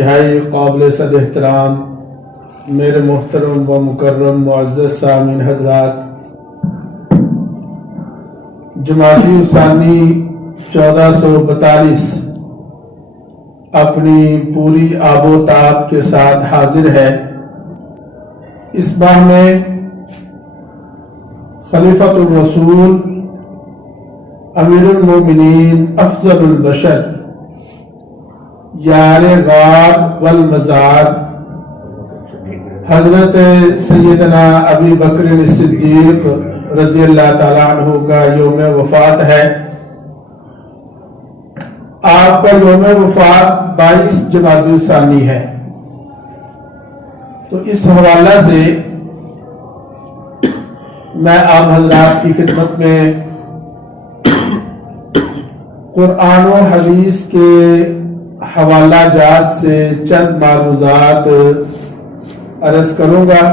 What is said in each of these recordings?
انتہائی قابل صد احترام میرے محترم و مکرم معزز سامعین حضرات، جمادی الثانی 1442 اپنی پوری آب و تاب کے ساتھ حاضر ہے۔ اس ماہ میں خلیفۃ الرسول امیر المومنین افضل البشر یار غار والمزار حضرت سیدنا ابی بکر صدیق رضی اللہ تعالی عنہ کا یوم وفات ہے۔ آپ کا یوم وفات 22 جمادی الثانی ہے، تو اس حوالہ سے میں آپ حضرات کی خدمت میں قرآن و حدیث کے حوالہ جات سے چند معروضات عرض کروں گا۔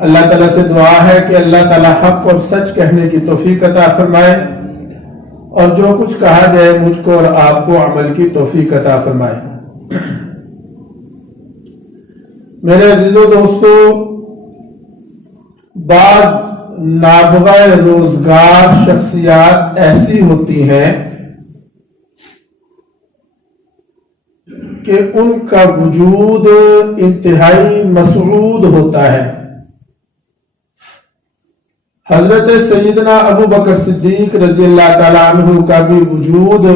اللہ تعالیٰ سے دعا ہے کہ اللہ تعالیٰ حق اور سچ کہنے کی توفیق عطا فرمائے، اور جو کچھ کہا جائے مجھ کو اور آپ کو عمل کی توفیق عطا فرمائے۔ میرے عزیزو دوستو، بعض نابغہ روزگار شخصیات ایسی ہوتی ہیں کہ ان کا وجود انتہائی مسعود ہوتا ہے۔ حضرت سیدنا ابو بکر صدیق رضی اللہ تعالی عنہ کا بھی وجود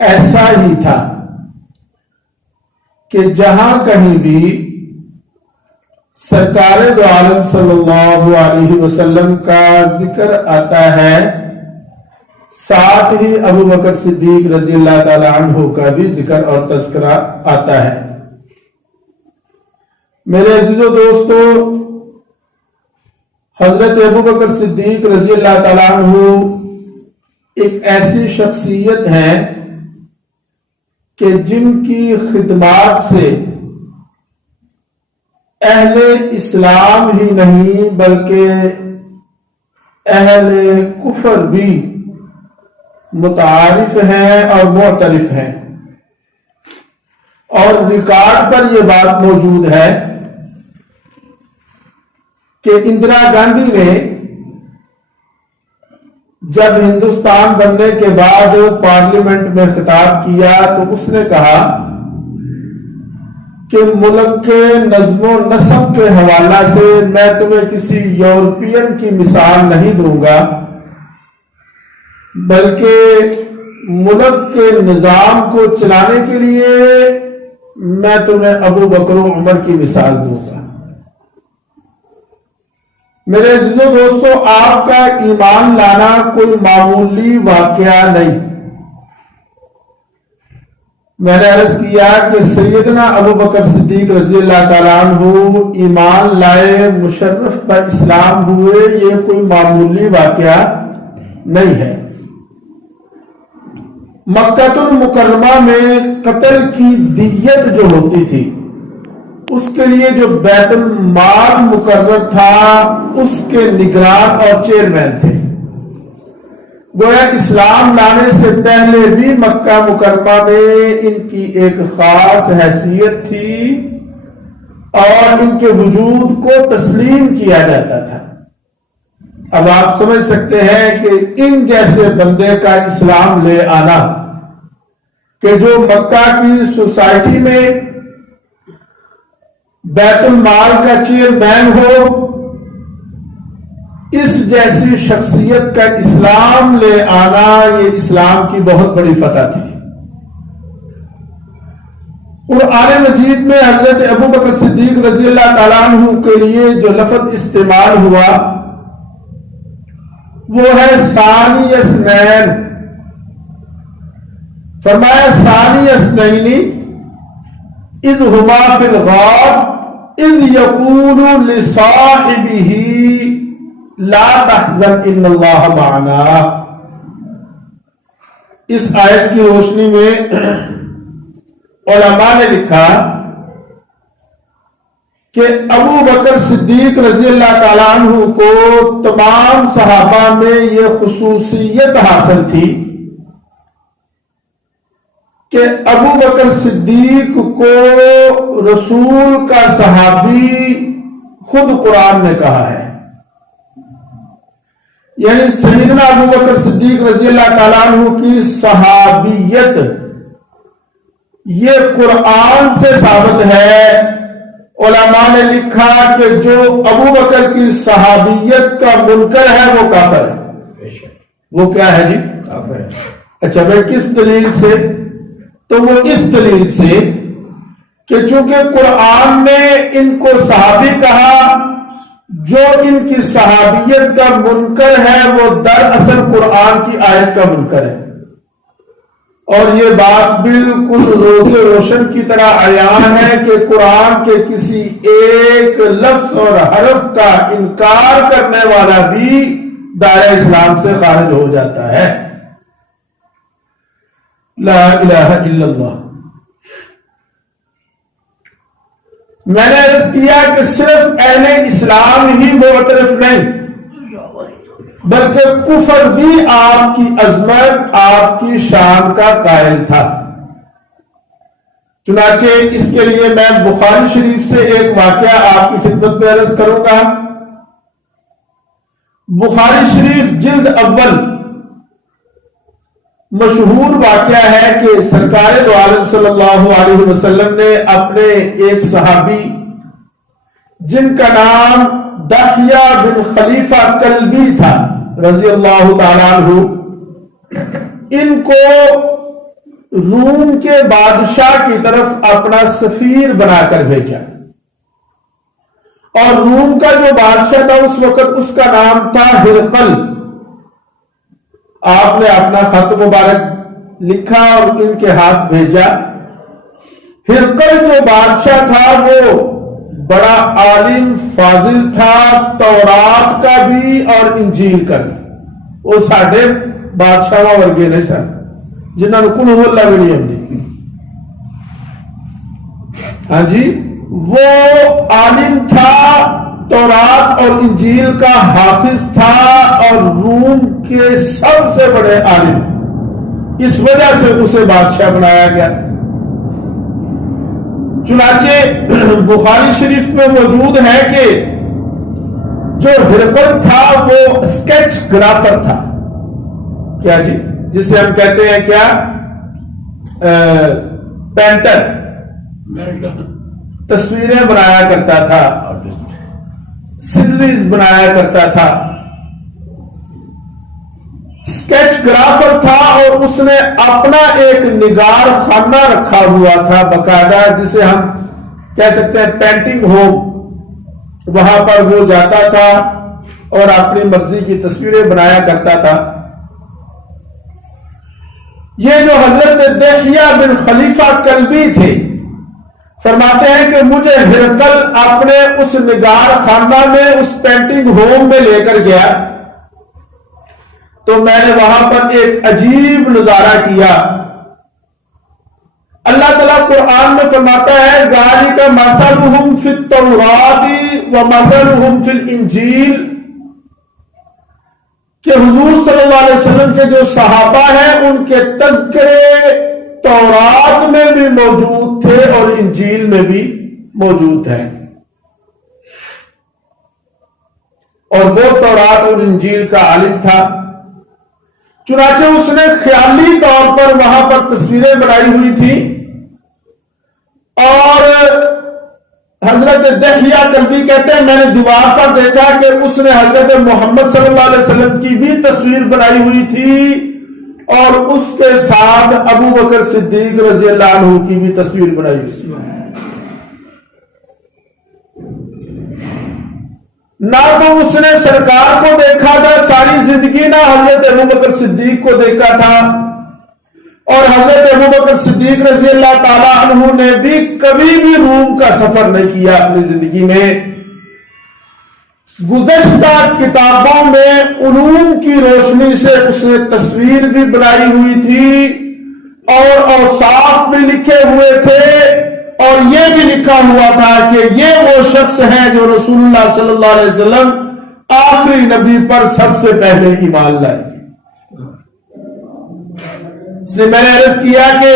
ایسا ہی تھا کہ جہاں کہیں بھی سرکار دو عالم صلی اللہ علیہ وسلم کا ذکر آتا ہے، ساتھ ہی ابو بکر صدیق رضی اللہ تعالی عنہ کا بھی ذکر اور تذکرہ آتا ہے۔ میرے عزیز و دوستو، حضرت ابو بکر صدیق رضی اللہ تعالی عنہ ایک ایسی شخصیت ہے کہ جن کی خدمات سے اہل اسلام ہی نہیں بلکہ اہل کفر بھی متعارف ہیں اور معترف ہیں، اور ریکارڈ پر یہ بات موجود ہے کہ اندرا گاندھی نے جب ہندوستان بننے کے بعد پارلیمنٹ میں خطاب کیا تو اس نے کہا کہ ملک کے نظم و نسق کے حوالہ سے میں تمہیں کسی یورپین کی مثال نہیں دوں گا، بلکہ ملک کے نظام کو چلانے کے لیے میں تمہیں ابو بکر و عمر کی مثال دوں گا۔ میرے عزیزو دوستو، آپ کا ایمان لانا کوئی معمولی واقعہ نہیں۔ میں نے عرض کیا کہ سیدنا ابو بکر صدیق رضی اللہ تعالیٰ عنہ ایمان لائے، مشرف پر اسلام ہوئے، یہ کوئی معمولی واقعہ نہیں ہے۔ مکہ المکرمہ میں قتل کی دیت جو ہوتی تھی، اس کے لیے جو بیت المال مقرر تھا اس کے نگران اور چیئرمین تھے۔ گویا اسلام لانے سے پہلے بھی مکہ مکرمہ میں ان کی ایک خاص حیثیت تھی اور ان کے وجود کو تسلیم کیا جاتا تھا۔ اب آپ سمجھ سکتے ہیں کہ ان جیسے بندے کا اسلام لے آنا، کہ جو مکہ کی سوسائٹی میں بیت المال کا چیئرمین ہو، اس جیسی شخصیت کا اسلام لے آنا، یہ اسلام کی بہت بڑی فتح تھی۔ قرآن مجید میں حضرت ابو بکر صدیق رضی اللہ تعالیٰ عنہ کے لیے جو لفظ استعمال ہوا وہ ہے ثانی اثنین۔ فرمایا ثانی اثنین اذ ہما فی الغار اذ یقول لصاحبہ لا تحزن ان اللہ معنا۔ اس آیت کی روشنی میں علماء نے لکھا کہ ابو بکر صدیق رضی اللہ تعالیٰ عنہ کو تمام صحابہ میں یہ خصوصیت حاصل تھی کہ ابو بکر صدیق کو رسول کا صحابی خود قرآن نے کہا ہے. یعنی سیدنا ابو بکر صدیق رضی اللہ تعالیٰ عنہ کی صحابیت یہ قرآن سے ثابت ہے. علماء نے لکھا کہ جو ابو بکر کی صحابیت کا منکر ہے وہ کافر ہے. وہ کیا ہے جی؟ کافر ہے. اچھا بھائی کس دلیل سے؟ تو وہ اس دلیل سے کہ چونکہ قرآن نے ان کو صحابی کہا، جو ان کی صحابیت کا منکر ہے وہ دراصل قرآن کی آیت کا منکر ہے. اور یہ بات بالکل روز روشن کی طرح عیان ہے کہ قرآن کے کسی ایک لفظ اور حرف کا انکار کرنے والا بھی دائرہ اسلام سے خارج ہو جاتا ہے. لا الہ الا اللہ. میں نے عرض کیا کہ صرف اہل اسلام ہی معترف نہیں بلکہ کفر بھی آپ کی عظمت، آپ کی شان کا قائل تھا. چنانچہ اس کے لیے میں بخاری شریف سے ایک واقعہ آپ کی خدمت میں عرض کروں گا. بخاری شریف جلد اول مشہور واقعہ ہے کہ سرکار دو عالم صلی اللہ علیہ وسلم نے اپنے ایک صحابی جن کا نام دحیہ بن خلیفہ کلبی تھا رضی اللہ تعالیٰ عنہ، ان کو روم کے بادشاہ کی طرف اپنا سفیر بنا کر بھیجا. اور روم کا جو بادشاہ تھا اس وقت اس کا نام تھا ہرقل. آپ نے اپنا خط مبارک لکھا اور ان کے ہاتھ بھیجا. ہرقل جو بادشاہ تھا وہ بڑا عالم فاضل تھا، تورات کا بھی اور انجیل کا بھی. وہ ساڈے بادشاہ ورگے نہیں سن جنہوں نے کل اللہ بھی نہیں آتی. ہاں جی، وہ عالم تھا، تورات اور انجیل کا حافظ تھا اور روم کے سب سے بڑے عالم. اس وجہ سے اسے بادشاہ بنایا گیا. چنانچہ بخاری شریف میں موجود ہے کہ جو ہرقل تھا وہ اسکیچ گرافر تھا. کیا جی؟ جسے ہم کہتے ہیں کیا؟ پینٹر. تصویریں بنایا کرتا تھا، سینریز بنایا کرتا تھا، اسکیچ گرافر تھا. اور اس نے اپنا ایک نگار خانہ رکھا ہوا تھا باقاعدہ، جسے ہم کہہ سکتے ہیں پینٹنگ ہوم. وہاں پر وہ جاتا تھا اور اپنی مرضی کی تصویریں بنایا کرتا تھا. یہ جو حضرت دحیہ بن خلیفہ کلبی تھے فرماتے ہیں کہ مجھے ہرقل اپنے اس نگار خانہ میں، اس پینٹنگ ہوم میں لے کر گیا تو میں نے وہاں پر ایک عجیب نظارہ کیا. اللہ تعالیٰ قرآن میں فرماتا ہے ذَلِكَ مَثَلُهُمْ فِي التَّوْرَاةِ وَمَثَلُهُمْ فِي الْإِنْجِيلِ، کہ حضور صلی اللہ علیہ وسلم کے جو صحابہ ہیں ان کے تذکرے تورات میں بھی موجود تھے اور انجیل میں بھی موجود ہیں. اور وہ تورات اور انجیل کا عالم تھا. چنانچہ اس نے خیالی طور پر وہاں پر تصویریں بنائی ہوئی تھی اور حضرت دحیہ کلبی کہتے ہیں میں نے دیوار پر دیکھا کہ اس نے حضرت محمد صلی اللہ علیہ وسلم کی بھی تصویر بنائی ہوئی تھی اور اس کے ساتھ ابو بکر صدیق رضی اللہ عنہ کی بھی تصویر بنائی ہوئی تھی. نہ تو اس نے سرکار کو دیکھا تھا ساری زندگی، نہ حضرت ابو بکر صدیق کو دیکھا تھا. اور حضرت ابو بکر صدیق رضی اللہ تعالیٰ عنہ نے بھی کبھی بھی روم کا سفر نہیں کیا اپنی زندگی میں. گزشتہ کتابوں میں علوم کی روشنی سے اس نے تصویر بھی بنائی ہوئی تھی اور اوصاف بھی لکھے ہوئے تھے اور یہ بھی لکھا ہوا تھا کہ یہ وہ شخص ہے جو رسول اللہ صلی اللہ علیہ وسلم آخری نبی پر سب سے پہلے ایمان لائے. اس لیے میں نے عرض کیا کہ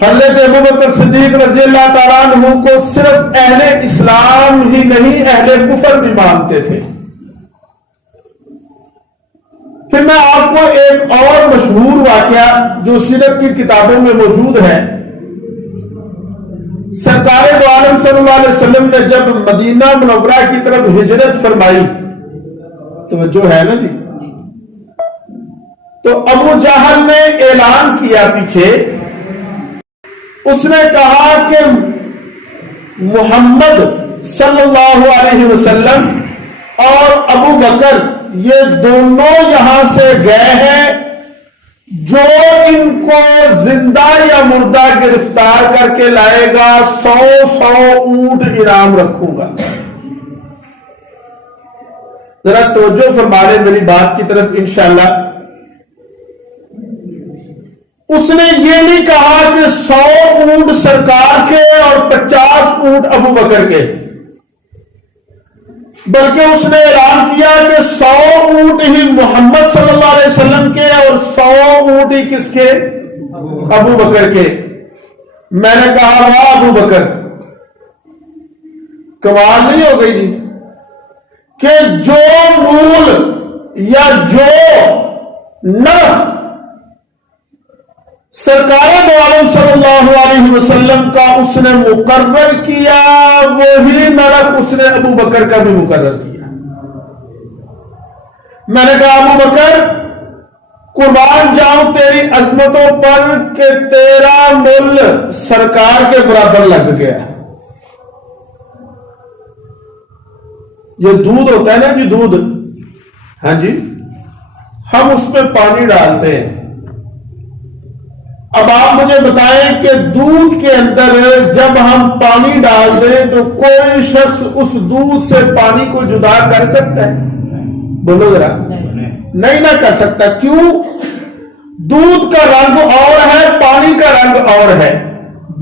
حضرت ابو بکر صدیق رضی اللہ تعالیٰ عنہ کو صرف اہل اسلام ہی نہیں اہل کفر بھی مانتے تھے۔ پھر میں آپ کو ایک اور مشہور واقعہ جو سیرت کی کتابوں میں موجود ہے، سرکار دو عالم صلی اللہ علیہ وسلم نے جب مدینہ منورہ کی طرف ہجرت فرمائی، توجہ ہے نا جی، تو ابو جہل نے اعلان کیا پیچھے، اس نے کہا کہ محمد صلی اللہ علیہ وسلم اور ابو بکر یہ دونوں یہاں سے گئے ہیں، جو ان کو زندہ یا مردہ گرفتار کر کے لائے گا 100 اونٹ انعام رکھوں گا۔ ذرا توجہ فرما لیں میری بات کی طرف انشاءاللہ۔ اس نے یہ نہیں کہا کہ 100 اونٹ سرکار کے اور 50 اونٹ ابو بکر کے، بلکہ اس نے اعلان کیا کہ 100 اونٹ ہی محمد صلی اللہ علیہ وسلم کے اور 100 اونٹ ہی کس کے؟ ابو بکر کے۔ میں نے کہا واہ ابو بکر، کمال نہیں ہو گئی جی کہ جو مول یا جو نرخ سرکار دو عالم صلی اللہ علیہ وسلم کا اس نے مقرر کیا، وہی نرخ اس نے ابو بکر کا بھی مقرر کیا۔ میں نے کہا ابو بکر قربان جاؤں تیری عظمتوں پر کہ تیرا مل سرکار کے برابر لگ گیا۔ یہ دودھ ہوتا ہے نا جی، دودھ، ہاں جی، ہم اس میں پانی ڈالتے ہیں۔ اب آپ مجھے بتائیں کہ دودھ کے اندر جب ہم پانی ڈال دیں تو کوئی شخص اس دودھ سے پانی کو جدا کر سکتا ہے؟ بولو ذرا، نہیں نہ کر سکتا۔ کیوں؟ دودھ کا رنگ اور ہے، پانی کا رنگ اور ہے،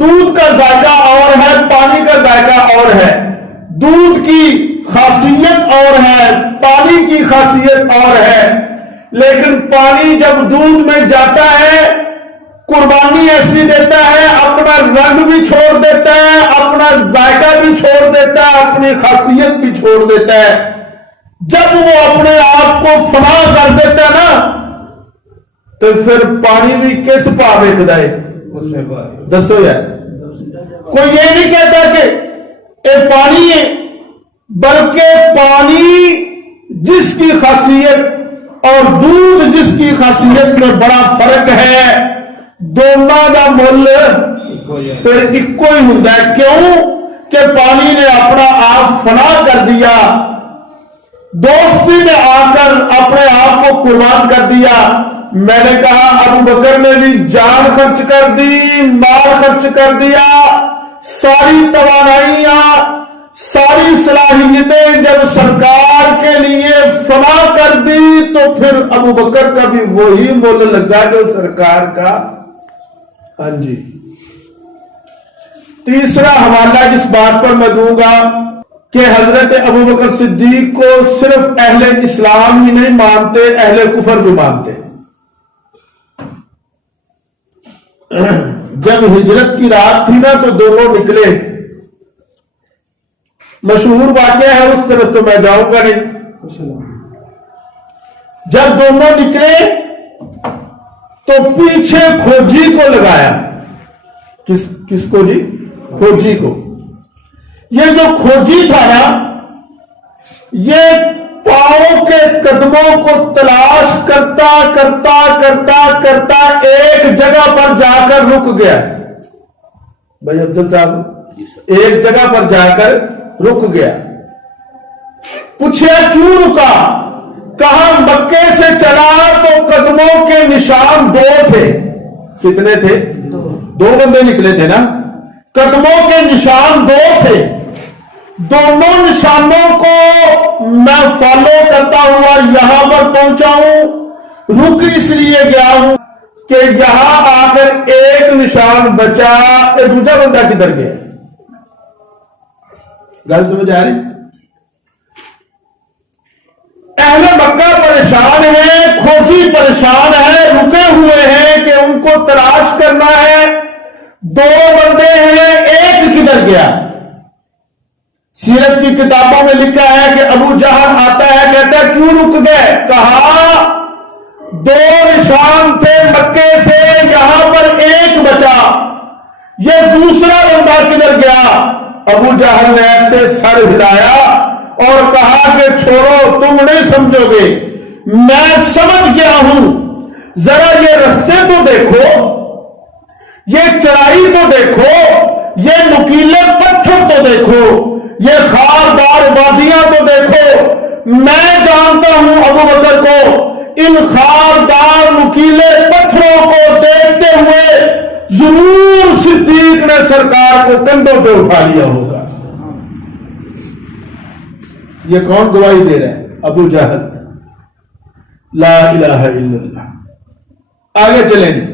دودھ کا ذائقہ اور ہے، پانی کا ذائقہ اور ہے، دودھ کی خاصیت اور ہے، پانی کی خاصیت اور ہے۔ لیکن پانی جب دودھ میں جاتا ہے قربانی ایسی دیتا ہے، اپنا رنگ بھی چھوڑ دیتا ہے، اپنا ذائقہ بھی چھوڑ دیتا ہے، اپنی خاصیت بھی چھوڑ دیتا ہے۔ جب وہ اپنے آپ کو فنا کر دیتا ہے نا تو پھر پانی بھی کس پا ویکدا ہے؟ دسو یار، کوئی یہ نہیں کہتا کہ یہ پانی ہے، بلکہ پانی جس کی خاصیت اور دودھ جس کی خاصیت میں بڑا فرق ہے، دونوں کا مل پھر ایک ہی ہوتا ہے۔ کیوں کہ پانی نے اپنا آپ فنا کر دیا، دوستی میں آ کر اپنے آپ کو قربان کر دیا۔ میں نے کہا ابو بکر نے بھی جان خرچ کر دی، مال خرچ کر دیا، ساری توانائیاں، ساری صلاحیتیں جب سرکار کے لیے فنا کر دی تو پھر ابو بکر کا بھی وہی مول لگا جو سرکار کا۔ ہاں جی، تیسرا حوالہ جس بات پر میں دوں گا کہ حضرت ابو بکر صدیق کو صرف اہل اسلام ہی نہیں مانتے، اہل کفر بھی مانتے۔ جب ہجرت کی رات تھی نا تو دونوں نکلے، مشہور واقعہ ہے، اس طرف تو میں جاؤں گا نہیں۔ جب دونوں نکلے تو پیچھے کھوجی کو لگایا۔ کس کو جی؟ کھوجی کو۔ یہ جو کھوجی تھا نا، یہ پاؤں کے قدموں کو تلاش کرتا کرتا کرتا کرتا ایک جگہ پر جا کر رک گیا۔ بھائی افضل صاحب، ایک جگہ پر جا کر رک گیا۔ پوچھا کیوں رکا؟ کہا مکے سے چلا تو قدموں کے نشان 2 تھے۔ کتنے تھے؟ 2 بندے نکلے تھے نا، قدموں کے نشان 2 تھے۔ دونوں نشانوں کو میں فالو کرتا ہوا یہاں پر پہنچا ہوں، رک اس لیے گیا ہوں کہ یہاں آ کر ایک نشان بچا، دوسرا بندہ کدھر گیا؟ گل سمجھ آ رہی؟ اہل مکہ پریشان ہے، کھوجی پریشان ہے، رکے ہوئے ہیں کہ ان کو تلاش کرنا ہے، دو بندے ہیں، ایک کدھر گیا؟ سیرت کی کتابوں میں لکھا ہے کہ ابو جہل آتا ہے، کہتا ہے کیوں رک گئے؟ کہا دو نشان تھے مکے سے، یہاں پر ایک بچا، یہ دوسرا بندہ کدھر گیا؟ ابو جہل نے ایسے سر ہلایا اور کہا کہ چھوڑو، تم نہیں سمجھو گے، میں سمجھ گیا ہوں، ذرا یہ رستے تو دیکھو، یہ چڑھائی تو دیکھو، یہ نکیلے پتھر تو دیکھو، یہ خاردار وادیاں تو دیکھو، میں جانتا ہوں ابو بکر کو، ان خاردار نکیلے پتھروں کو دیکھتے ہوئے ضرور صدیق نے سرکار کو کندھوں پہ اٹھا لیا ہوگا۔ یہ کون گواہی دے رہا ہے؟ ابو جہل۔ لا الہ الا اللہ۔ آگے چلیں گے،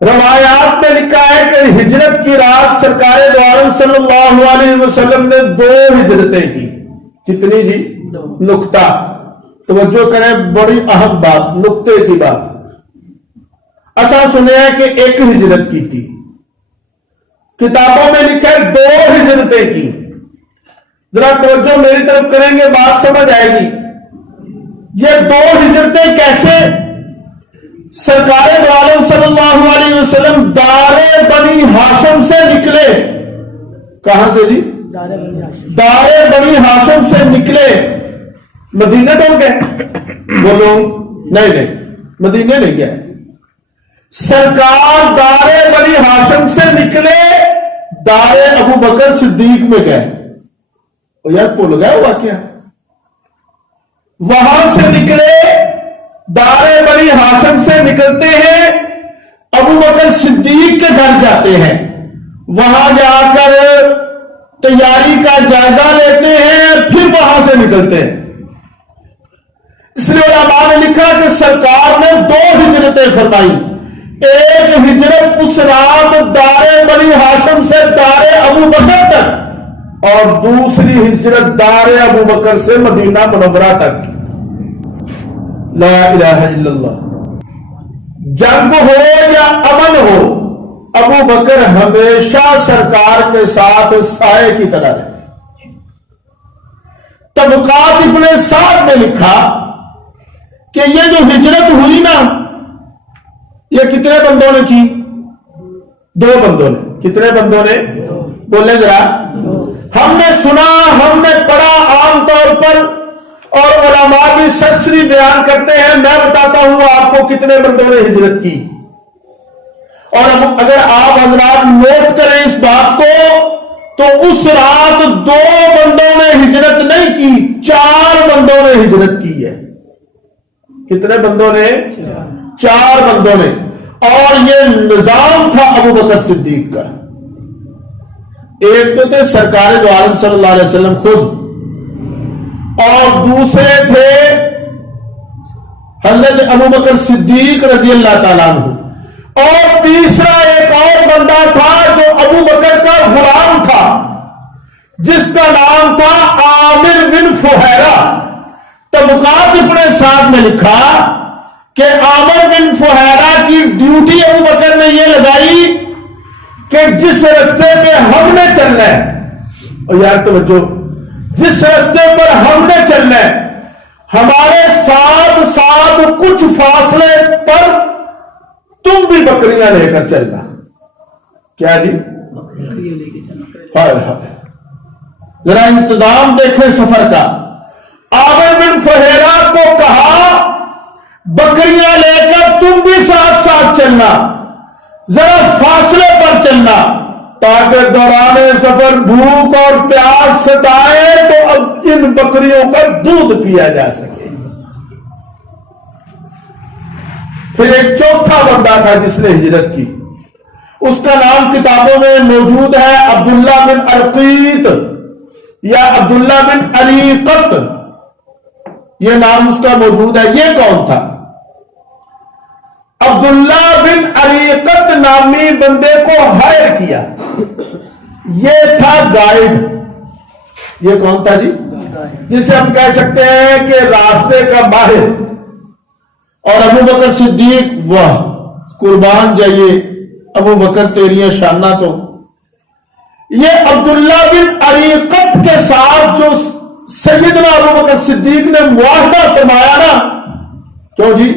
روایات میں لکھا ہے کہ ہجرت کی رات سرکار دو عالم صلی اللہ علیہ وسلم نے 2 ہجرتیں کی۔ کتنی جی؟ نقطہ، توجہ کریں، بڑی اہم بات، نقطے کی بات۔ ایسا سنے ہیں کہ 1 ہجرت کی تھی، کتابوں میں لکھا ہے 2 ہجرتیں کی۔ ذرا توجہ میری طرف کریں گے، بات سمجھ آئے گی۔ یہ 2 ہجرتیں کیسے؟ سرکار دو عالم صلی اللہ علیہ وسلم دار بنی ہاشم سے نکلے۔ کہاں سے جی؟ دار بنی ہاشم سے نکلے، مدینہ ڈول گئے؟ بولو نہیں، مدینہ نہیں گئے، سرکار دار بنی ہاشم سے نکلے، دار ابو بکر صدیق میں گئے۔ یار بھول گیا ہوا کیا؟ وہاں سے نکلے، دار بنی ہاشم سے نکلتے ہیں، ابو بکر صدیق کے گھر جاتے ہیں، وہاں جا کر تیاری کا جائزہ لیتے ہیں، پھر وہاں سے نکلتے ہیں۔ اس لیے علماء نے لکھا کہ سرکار نے 2 ہجرتیں فرمائی۔ ایک ہجرت اس رات دار بنی ہاشم سے دار ابو بکر تک، اور دوسری ہجرت دار ابو بکر سے مدینہ منورہ تک۔ لا الہ الا اللہ۔ جنگ ہو یا امن ہو، ابو بکر ہمیشہ سرکار کے ساتھ سائے کی طرح رہے۔ طبقات ابن سعد میں لکھا کہ یہ جو ہجرت ہوئی نا، یہ کتنے بندوں نے کی؟ 2 بندوں نے۔ کتنے بندوں نے؟ بولے ذرا۔ ہم نے سنا، ہم نے پڑھا عام طور پر، اور علماء بھی سرسری بیان کرتے ہیں، میں بتاتا ہوں آپ کو کتنے بندوں نے ہجرت کی۔ اور اگر آپ حضرات نوٹ کریں اس بات کو، تو اس رات 2 بندوں نے ہجرت نہیں کی، 4 بندوں نے ہجرت کی ہے۔ کتنے بندوں نے؟ 4 بندوں نے۔ اور یہ نظام تھا ابو بکر صدیق کا۔ ایک تو تھے سرکار دو عالم صلی اللہ علیہ وسلم خود، اور دوسرے تھے حضرت ابو بکر صدیق رضی اللہ تعالیٰ عنہ، اور تیسرا ایک اور بندہ تھا جو ابو بکر کا غلام تھا، جس کا نام تھا عامر بن فہیرہ۔ طبقات ابن سعد میں لکھا کہ عامر بن فہیرہ کی ڈیوٹی ابو بکر نے یہ لگائی کہ جس رستے پہ ہم نے چلنا ہے، اور یار توجہ، جس رستے پر ہم نے چلنا ہے، ہمارے ساتھ ساتھ کچھ فاصلے پر تم بھی بکریاں لے کر چلنا۔ کیا جی؟ ہائے ہائے، ذرا انتظام دیکھیں سفر کا۔ عامر بن فہیرہ کو کہا بکریاں لے کر تم بھی ساتھ ساتھ چلنا، ذرا فاصلے پر چلنا، تاکہ دوران سفر بھوک اور پیاس ستائے تو اب ان بکریوں کا دودھ پیا جا سکے۔ پھر ایک چوتھا بندہ تھا جس نے ہجرت کی، اس کا نام کتابوں میں موجود ہے عبداللہ بن ارقیت یا عبداللہ بن علیقت، یہ نام اس کا موجود ہے۔ یہ کون تھا؟ عبداللہ بن علیقت نامی بندے کو ہائر کیا، یہ تھا گائیڈ۔ یہ کون تھا جی؟ جسے ہم کہہ سکتے ہیں کہ راستے کا ماہر۔ اور ابو بکر صدیق وہ قربان جائیے ابو بکر تیری شانہ تو یہ عبداللہ بن عریقت کے ساتھ جو سیدنا ابو بکر صدیق نے معاہدہ فرمایا نا، کیوں جی؟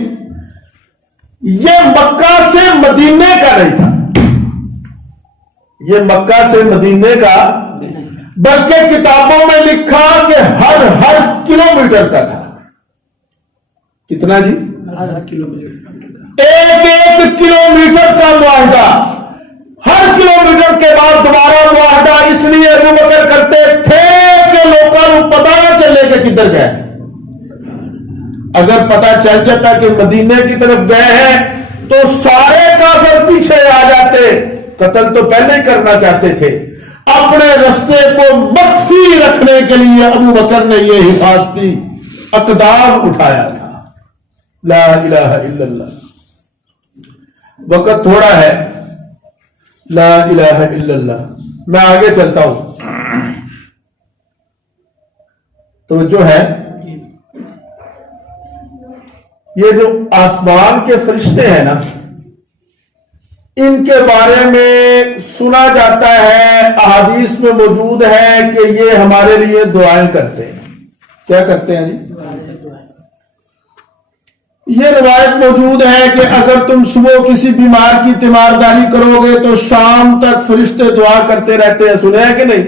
یہ مکہ سے مدینے کا نہیں تھا، یہ مکہ سے مدینے کا، بلکہ کتابوں میں لکھا کہ ہر کلومیٹر کا تھا۔ کتنا جی؟ ایک کلومیٹر کا معاہدہ، ہر کلومیٹر کے بعد دوبارہ معاہدہ اس لیے ابو بکر کرتے تھے کہ لوگوں کو پتہ نہ چلے کہ کدھر گئے۔ اگر پتہ چل جاتا کہ مدینے کی طرف گئے ہیں تو سارے کافر پیچھے آ جاتے، قتل تو پہلے ہی کرنا چاہتے تھے۔ اپنے رستے کو مخفی رکھنے کے لیے ابو بکر نے یہ حفاظتی اقدام اٹھایا تھا۔ لا الہ الا اللہ۔ وقت تھوڑا ہے، لا الہ الا اللہ۔ میں آگے چلتا ہوں، تو جو ہے یہ جو آسمان کے فرشتے ہیں نا، ان کے بارے میں سنا جاتا ہے، احادیث میں موجود ہے کہ یہ ہمارے لیے دعائیں کرتے ہیں۔ کیا کرتے ہیں جی؟ یہ روایت موجود ہے کہ اگر تم صبح کسی بیمار کی تیمارداری کرو گے تو شام تک فرشتے دعا کرتے رہتے ہیں۔ سنے ہیں کہ نہیں؟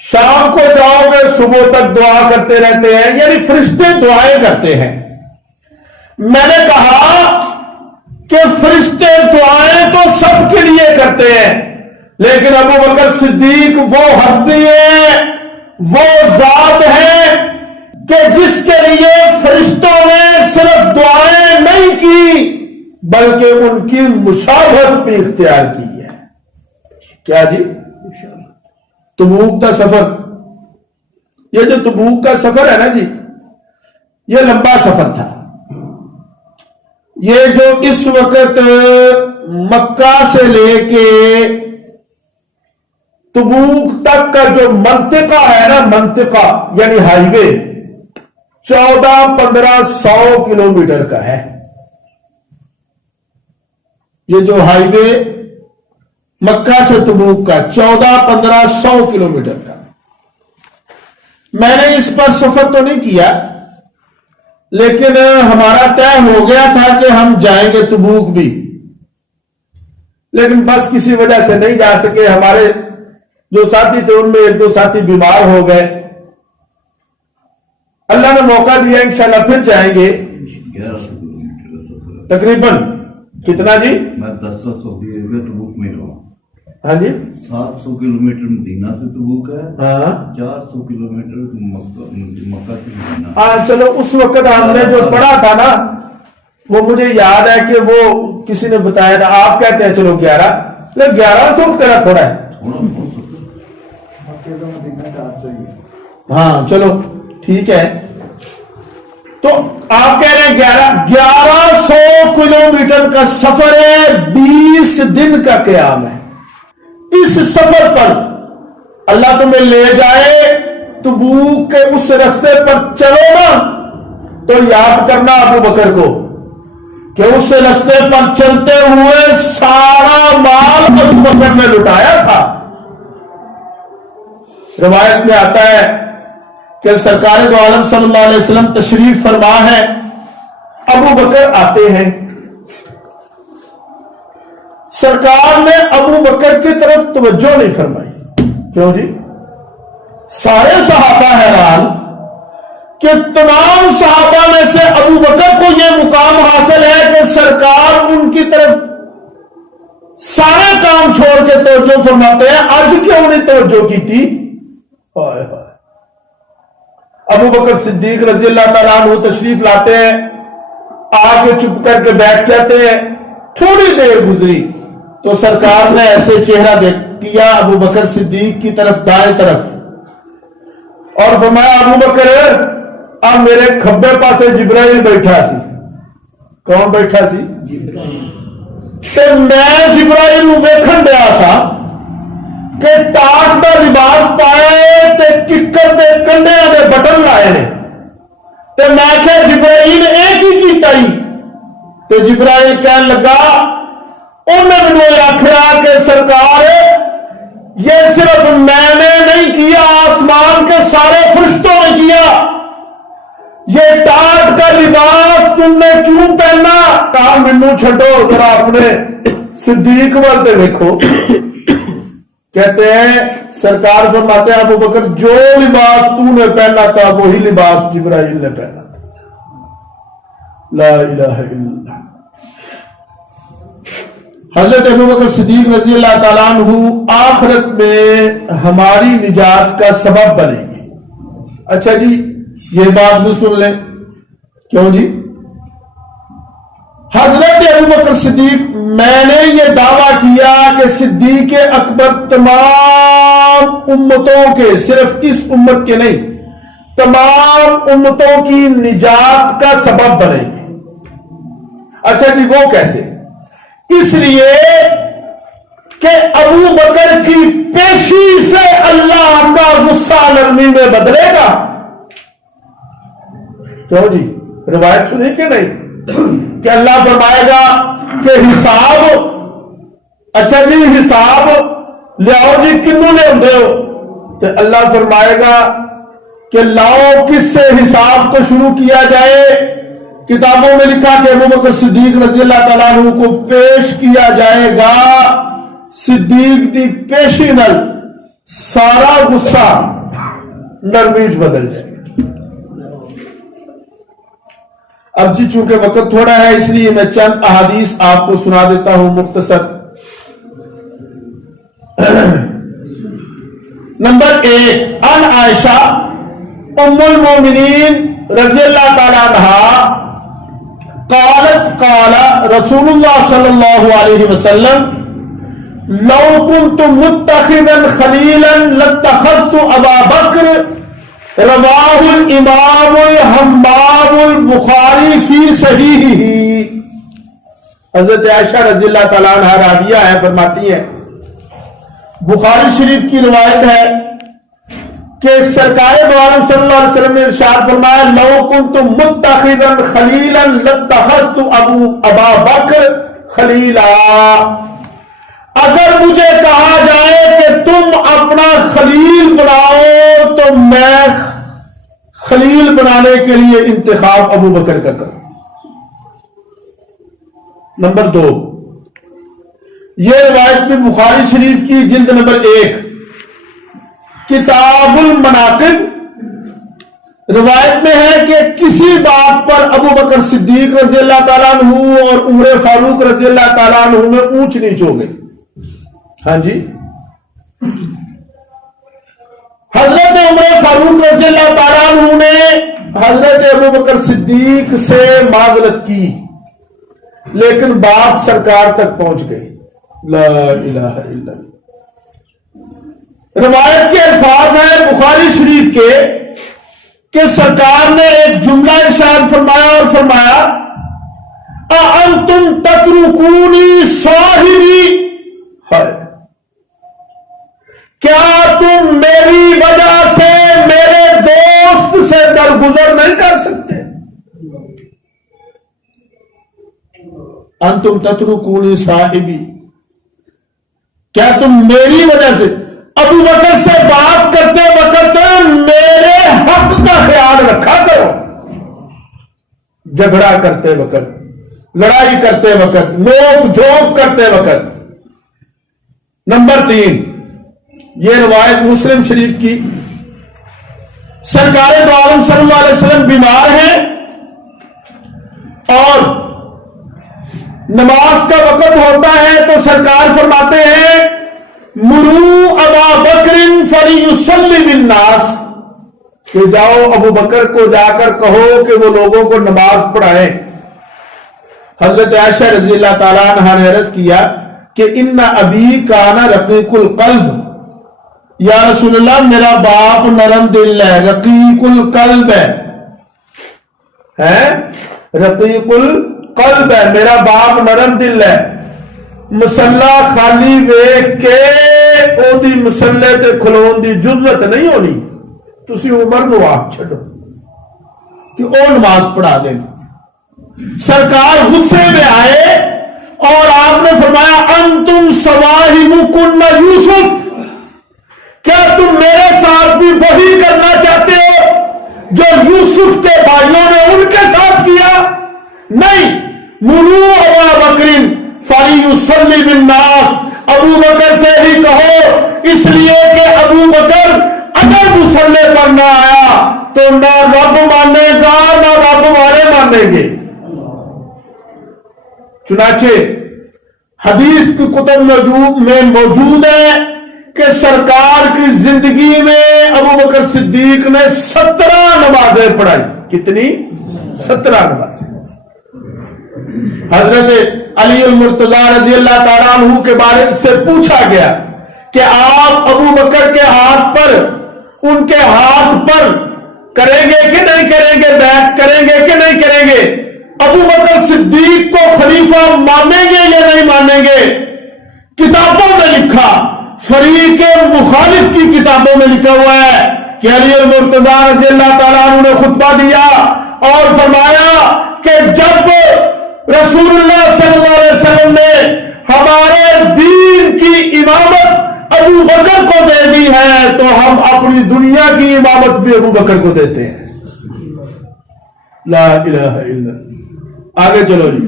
شام کو جاؤ گے صبح تک دعا کرتے رہتے ہیں، یعنی فرشتے دعائیں کرتے ہیں۔ میں نے کہا کہ فرشتے دعائیں تو سب کے لیے کرتے ہیں، لیکن ابو بکر صدیق وہ ہستی ہے، وہ ذات ہے کہ جس کے لیے فرشتوں نے صرف دعائیں نہیں کی بلکہ ان کی مشابہت بھی اختیار کی ہے۔ کیا جی؟ تبوک کا سفر، یہ جو تبوک کا سفر ہے نا جی، یہ لمبا سفر تھا۔ یہ جو اس وقت مکہ سے لے کے تبوک تک کا جو منطقہ ہے نا، منطقہ یعنی ہائی وے 1400-1500 کلومیٹر کا ہے۔ یہ جو ہائی وے مکہ سے تبوک کا 1400-1500 کلومیٹر کا، میں نے اس پر سفر تو نہیں کیا، لیکن ہمارا طے ہو گیا تھا کہ ہم جائیں گے تبوک بھی، لیکن بس کسی وجہ سے نہیں جا سکے۔ ہمارے جو ساتھی تھے ان میں 1-2 ساتھی بیمار ہو گئے۔ اللہ نے موقع دیا، انشاءاللہ پھر جائیں گے۔ 1100 کلومیٹر کا سفر ہے تقریباً کتنا جی؟ میں 10 سعودی عربیہ تبوک میں رہا۔ ہاں جی 700 کلومیٹر مدینہ سے تبوک ہے، ہاں 400 کلومیٹر مکہ سے مدینہ۔ ہاں چلو، اس وقت ہم نے جو پڑھا تھا نا وہ مجھے یاد ہے کہ وہ کسی نے بتایا تھا، آپ کہتے ہیں چلو 11، لیکن 1100 تیرا تھوڑا ہے۔ تھوڑا بہت سفر۔ ہاں چلو ٹھیک ہے، تو آپ کہہ رہے ہیں 1100 کلومیٹر کا سفر ہے، 20 دن کا قیام ہے۔ اس سفر پر اللہ تمہیں لے جائے، تبوک کے اس رستے پر چلو نا، تو یاد کرنا ابو بکر کو کہ اس رستے پر چلتے ہوئے سارا مال ابو بکر نے لٹایا تھا۔ روایت میں آتا ہے کہ سرکار دو عالم صلی اللہ علیہ وسلم تشریف فرما ہے، ابو بکر آتے ہیں، سرکار نے ابو بکر کی طرف توجہ نہیں فرمائی۔ کیوں جی؟ سارے صحابہ حیران کہ تمام صحابہ میں سے ابو بکر کو یہ مقام حاصل ہے کہ سرکار ان کی طرف سارے کام چھوڑ کے توجہ فرماتے ہیں، آج کیوں نہیں توجہ کی تھی؟ ابو بکر صدیق رضی اللہ تعالیٰ عنہ تشریف لاتے ہیں، آ کے چپ کر کے بیٹھ جاتے ہیں۔ تھوڑی دیر گزری تو سرکار نے ایسے چہرہ کیا ابو بکر صدیق کی طرف، دائیں طرف، اور فرمایا ابو بکر اب میرے کھبے پاسے جبرائیل بیٹھا سی۔ کون بیٹھا سی؟ تے میں جبرائیل ویکھن دیا سا کہ ٹاٹ دا لباس پائے تے ککر دے کنڈیاں دے بٹن لائے نے، تے میں کہ جبرائیل ایک ہی کیتا ہی، تے تو جبرائیل کہنے لگا انہوں نے آخیا کہ سرکار یہ صرف میں نے نہیں کیا، آسمان کے سارے فرشتوں نے کیا، یہ ٹاٹ کا لباس تم نے کیوں پہنا؟ کہا مینوں چھڈو، ذرا اپنے صدیق والے دیکھو۔ کہتے ہیں سرکار فرماتے ہیں ابو بکر جو لباس تو نے پہنا تھا وہی لباس جبرائیل نے پہنا تھا۔ لا الہ الا اللہ۔ حضرت ابو بکر صدیق رضی اللہ تعالیٰ عنہ آخرت میں ہماری نجات کا سبب بنیں گے۔ اچھا جی یہ بات بھی سن لیں، کیوں جی؟ حضرت ابو بکر صدیق، میں نے یہ دعویٰ کیا کہ صدیق اکبر تمام امتوں کے، صرف اس امت کے نہیں، تمام امتوں کی نجات کا سبب بنیں گے۔ اچھا جی وہ کیسے؟ اس لیے کہ ابو بکر کی پیشی سے اللہ کا غصہ نرمی میں بدلے گا۔ کیوں جی؟ روایت سنی کہ نہیں کہ اللہ فرمائے گا کہ حساب، اچھا جی حساب لیاؤ جی کنوں لے ہوندے ہو، تو اللہ فرمائے گا کہ لاؤ کس سے حساب کو شروع کیا جائے؟ کتابوں میں لکھا کہ ابو بکر صدیق رضی اللہ تعالیٰ عنہ کو پیش کیا جائے گا، صدیق دی پیشی نل سارا غصہ نرمیج بدل جائے گا۔ اب جی چونکہ وقت تھوڑا ہے اس لیے میں چند احادیث آپ کو سنا دیتا ہوں مختصر۔ نمبر 1، ان عائشہ ام المومنین رضی اللہ تعالی عنہا قالت قال رسول اللہ صلی اللہ علیہ وسلم لو كنت متخذا خلیلا لاتخذت ابا بکر، رواہ الامام الحمام البخاری فی صحیحہ۔ حضرت عائشہ رضی اللہ تعالیٰ عنہ راویہ ہے، فرماتی ہے بخاری شریف کی روایت ہے کہ سرکار دو عالم صلی اللہ علیہ وسلم نے ارشاد فرمایا لو کنت متخذا خلیلا لاتخذت ابا بکر خلیلا، اگر مجھے کہا جائے کہ تم اپنا خلیل بناؤ تو میں خلیل بنانے کے لیے انتخاب ابو بکر کا کروں۔ نمبر 2، یہ روایت بھی بخاری شریف کی جلد نمبر 1 کتاب المناقب، روایت میں ہے کہ کسی بات پر ابو بکر صدیق رضی اللہ تعالیٰ عنہ اور عمر فاروق رضی اللہ تعالیٰ عنہ میں اونچ نیچ ہو گئی۔ ہاں جی، حضرت عمر فاروق رضی اللہ تعالیٰ عنہ نے حضرت ابو بکر صدیق سے معذرت کی، لیکن بات سرکار تک پہنچ گئی۔ لا الہ الا اللہ۔ روایت کے الفاظ ہیں بخاری شریف کے کہ سرکار نے ایک جملہ ارشاد فرمایا اور فرمایا اَأَنْتُمْ تَتْرُكُونِي صَاحِبِي، کیا تم میری وجہ سے میرے دوست سے درگزر نہیں کر سکتے؟ انتم تترکونی صاحبی، کیا تم میری وجہ سے ابو بکر سے بات کرتے وقت میرے حق کا خیال رکھا کرو، جھگڑا کرتے وقت، لڑائی کرتے وقت، نوک جھونک کرتے وقت۔ نمبر 3، یہ روایت مسلم شریف کی، سرکار دو عالم صلی اللہ علیہ وسلم بیمار ہیں اور نماز کا وقت ہوتا ہے تو سرکار فرماتے ہیں مرو ابا بکر فلیصلی بالناس، کہ جاؤ ابو بکر کو جا کر کہو کہ وہ لوگوں کو نماز پڑھائیں۔ حضرت عائشہ رضی اللہ تعالیٰ عنہا نے عرض کیا کہ ان ابی کان رقیق القلب، یا رسول اللہ میرا باپ نرم دل ہے، رقیق القلب ہے، رقیق القلب ہے، میرا باپ نرم دل ہے، مسلح خالی ویکھ کے او دی مسلح تے کھلون دی جرت نہیں ہونی، تسی عمر نو آ چھڈو کہ او نماز پڑھا دیں۔ سرکار غصے میں آئے اور آپ نے فرمایا انتم صواحبکن یوسف، کیا تم میرے ساتھ بھی وہی کرنا چاہتے ہو جو یوسف کے بھائیوں نے ان کے ساتھ کیا؟ نہیں، مروا ابا بکر فلیصلی بالناس، ابو بکر سے بھی کہو، اس لیے کہ ابو بکر اگر مصلی پر نہ آیا تو نہ رب مانے گا نہ رب والے مانیں گے۔ چنانچہ حدیث کی کتب میں موجود ہے کہ سرکار کی زندگی میں ابو بکر صدیق نے 17 نمازیں پڑھائی۔ کتنی؟ 17 نمازیں۔ حضرت علی المرتضی رضی اللہ تعالیٰ عنہ کے بارے سے پوچھا گیا کہ آپ ابو بکر کے ہاتھ پر، ان کے ہاتھ پر کریں گے کہ نہیں کریں گے، بیعت کریں گے کہ نہیں کریں گے، ابو بکر صدیق کو خلیفہ مانیں گے یا نہیں مانیں گے؟ کتابوں میں لکھا، فریق مخالف کی کتابوں میں لکھا ہوا ہے کہ علی المرتضی رضی اللہ تعالیٰ عنہ نے خطبہ دیا اور فرمایا کہ جب رسول اللہ صلی اللہ علیہ وسلم نے ہمارے دین کی امامت ابو بکر کو دے دی ہے تو ہم اپنی دنیا کی امامت بھی ابو بکر کو دیتے ہیں۔ لا الہ الا اللہ۔ آگے چلو جی،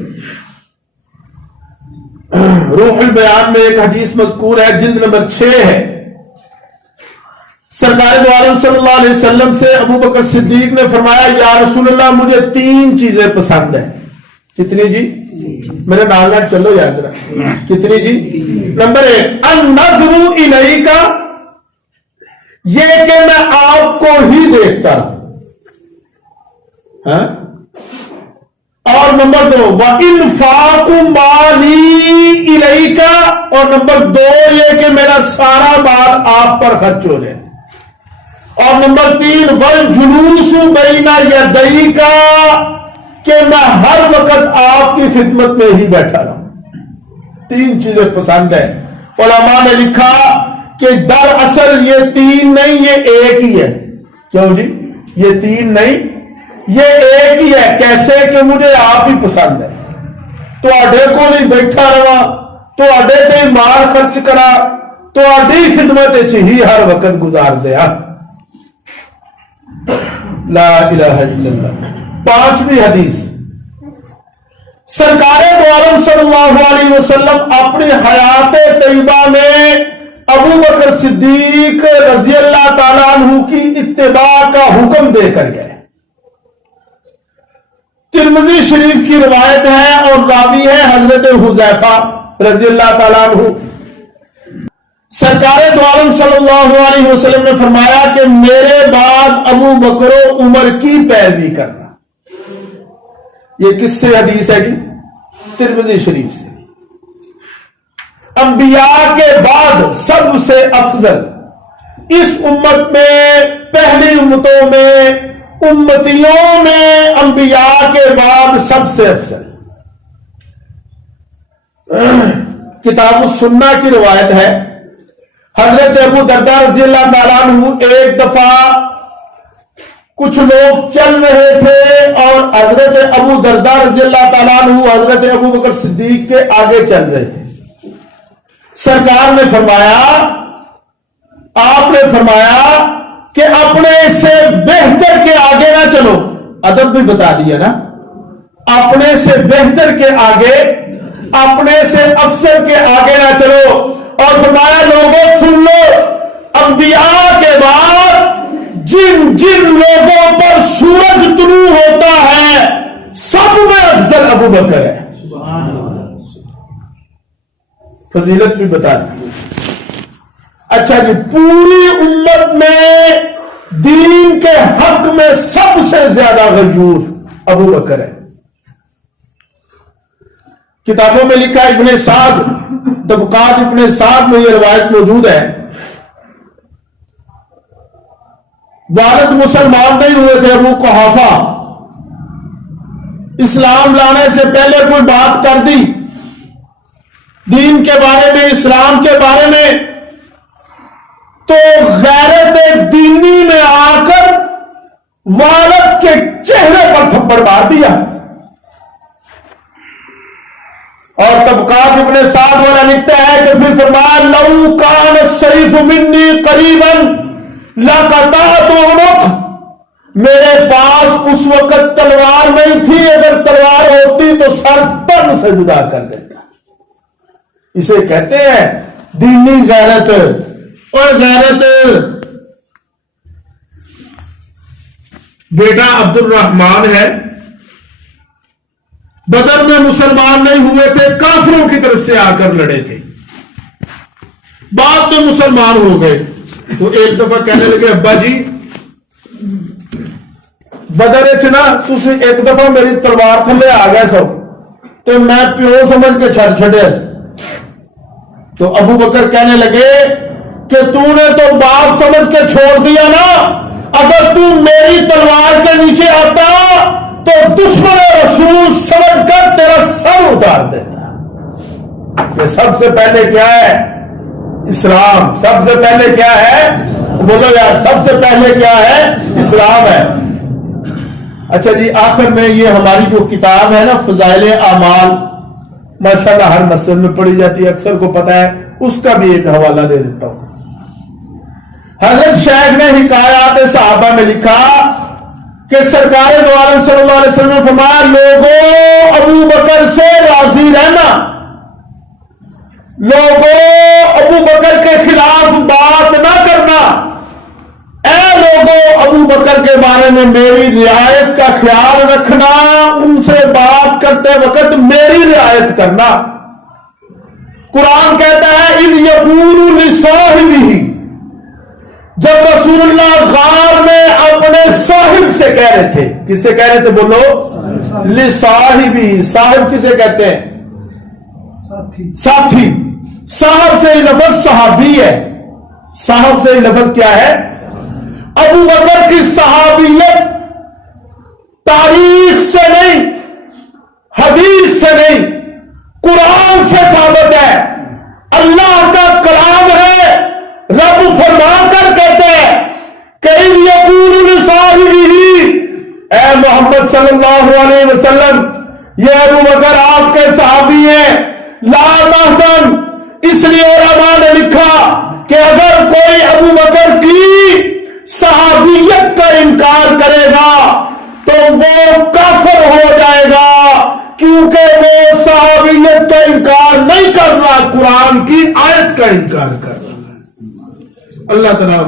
روح البیان میں ایک حدیث مذکور ہے، جلد نمبر 6 ہے۔ سرکار دو عالم صلی اللہ علیہ وسلم سے ابو بکر صدیق نے فرمایا یا رسول اللہ مجھے 3 چیزیں پسند ہیں۔ کتنی جی؟ میرے نال نال چلو یاد رہا، کتنی جی؟ نمبر 1 النظر الیک، یہ کہ میں آپ کو ہی دیکھتا رہوں، ہاں؟ اور نمبر 2 وَإِنْفَاقُ مَالِي إِلَيْكَ، اور نمبر 2 یہ کہ میرا سارا مال آپ پر خرچ ہو جائے، اور نمبر 3 وَالْجُلُوسُ بَيْنَ يَدَيْكَ، کہ میں ہر وقت آپ کی خدمت میں ہی بیٹھا رہوں۔ 3 چیزیں پسند ہیں۔ علماء نے لکھا کہ دراصل یہ 3 نہیں، یہ ایک ہی ہے۔ کیوں جی؟ یہ 3 نہیں، یہ ایک ہی ہے۔ کیسے؟ کہ مجھے آپ ہی پسند ہے، تو آڈے کو نہیں بیٹھا رہا، تو آڈے تے مال خرچ کرا، تو آڈی خدمت ہی ہر وقت گزار دیا۔ لا الہ الا اللہ۔ 5ویں حدیث، سرکار دو عالم صلی اللہ علیہ وسلم اپنی حیات طیبہ میں ابو بکر صدیق رضی اللہ تعالیٰ عنہ کی اتباع کا حکم دے کر گئے۔ ترمذی شریف کی روایت ہے اور راوی ہے حضرت حذیفہ رضی اللہ تعالیٰ عنہ۔ سرکار دو عالم صلی اللہ علیہ وسلم نے فرمایا کہ میرے بعد ابو بکر و عمر کی پیروی کرنا۔ یہ کس سے حدیث ہے جی؟ ترمذی شریف سے۔ انبیاء کے بعد سب سے افضل اس امت میں، پہلی امتوں میں، امتیوں میں انبیاء کے بعد سب سے افضل۔ کتاب السنہ کی روایت ہے، حضرت ابو درداء رضی اللہ تعالیٰ عنہ ایک دفعہ کچھ لوگ چل رہے تھے اور حضرت ابو درداء رضی اللہ تعالیٰ عنہ حضرت ابو بکر صدیق کے آگے چل رہے تھے۔ سرکار نے فرمایا، آپ نے فرمایا کہ اپنے سے بہتر کے آگے نہ چلو، ادب بھی بتا دیا نا، اپنے سے بہتر کے آگے، اپنے سے افضل کے آگے نہ چلو، اور فرمایا لوگوں سن لو، انبیاء کے بعد جن جن لوگوں پر سورج طلوع ہوتا ہے سب میں افضل ابو بکر ہے۔ فضیلت بھی بتا دی۔ اچھا جی، پوری امت میں دین کے حق میں سب سے زیادہ غیور ابو بکر ہے۔ کتابوں میں لکھا ہے، ابن سعد، طبقات ابن سعد میں یہ روایت موجود ہے، والد مسلمان نہیں ہوئے تھے ابو قحافہ، اسلام لانے سے پہلے کوئی بات کر دی دین کے بارے میں، اسلام کے بارے میں، تو غیرت دینی میں آ کر والد کے چہرے پر تھپڑ مار دیا۔ اور طبقات ابن سعد والا لکھتا ہے کہ پھر فرمایا لو کان السیف منی قریبا لقطعت عنق، میرے پاس اس وقت تلوار نہیں تھی، اگر تلوار ہوتی تو سر تن سے جدا کر دیتا۔ اسے کہتے ہیں دینی غیرت اور غیرت۔ بیٹا عبد الرحمان ہے، بدر میں مسلمان نہیں ہوئے تھے، کافروں کی طرف سے آ کر لڑے تھے، بعد میں مسلمان ہو گئے تو ایک دفعہ کہنے لگے ابا جی بدر چنا تسی ایک دفعہ میری تلوار تھلے آ گئے سو تو میں پیو سمجھ کے چھڑ چھڑے۔ تو ابو بکر کہنے لگے کہ تو نے تو باپ سمجھ کے چھوڑ دیا نا، اگر تو میری تلوار کے نیچے آتا تو دشمن رسول سمجھ کر تیرا سر اتار دیتا۔ یہ سب سے پہلے کیا ہے؟ اسلام۔ سب سے پہلے کیا ہے؟ بولو یار، سب سے پہلے کیا ہے؟ اسلام ہے۔ اچھا جی، آخر میں یہ ہماری جو کتاب ہے نا فضائل اعمال، ماشاءاللہ ہر مسجد میں پڑھی جاتی ہے، اکثر کو پتا ہے، اس کا بھی ایک حوالہ دے دیتا ہوں۔ حضرت شیخ نے حکایات صحابہ میں لکھا کہ سرکار دو عالم صلی اللہ علیہ وسلم نے فرمایا لوگوں ابو بکر سے راضی رہنا، لوگوں ابو بکر کے خلاف بات نہ کرنا، اے لوگوں ابو بکر کے بارے میں میری رعایت کا خیال رکھنا، ان سے بات کرتے وقت میری رعایت کرنا۔ قرآن کہتا ہے اِذْ يَقُولُ لِصَاحِبِهِ، جب رسول اللہ غار میں اپنے صاحب سے کہہ رہے تھے، کس سے کہہ رہے تھے؟ بولو، لصاحبی۔ صاحب کسے کہتے ہیں؟ ساتھی۔ صاحب سے لفظ صحابی ہے، صاحب سے لفظ کیا ہے؟ ابو بکر کی صحابیت تاریخ سے نہیں، حدیث سے نہیں، قرآن سے ثابت ہے، اللہ کا کلام ہے۔ رب فرما کر کہتے ہیں کہ اِذْ يَقُولُ لِصَاحِبِهِ، اے محمد صلی اللہ علیہ وسلم، یہ ابو بکر آپ کے صحابی ہیں، لا تحزن۔ اس لیے علماء نے لکھا کہ اگر کوئی ابو بکر کی صحابیت کا انکار کرے گا تو وہ کافر ہو جائے گا، کیونکہ وہ صحابیت کا انکار نہیں کر رہا، قرآن کی آیت کا انکار کر رہا ہے۔ اللہ تعالیٰ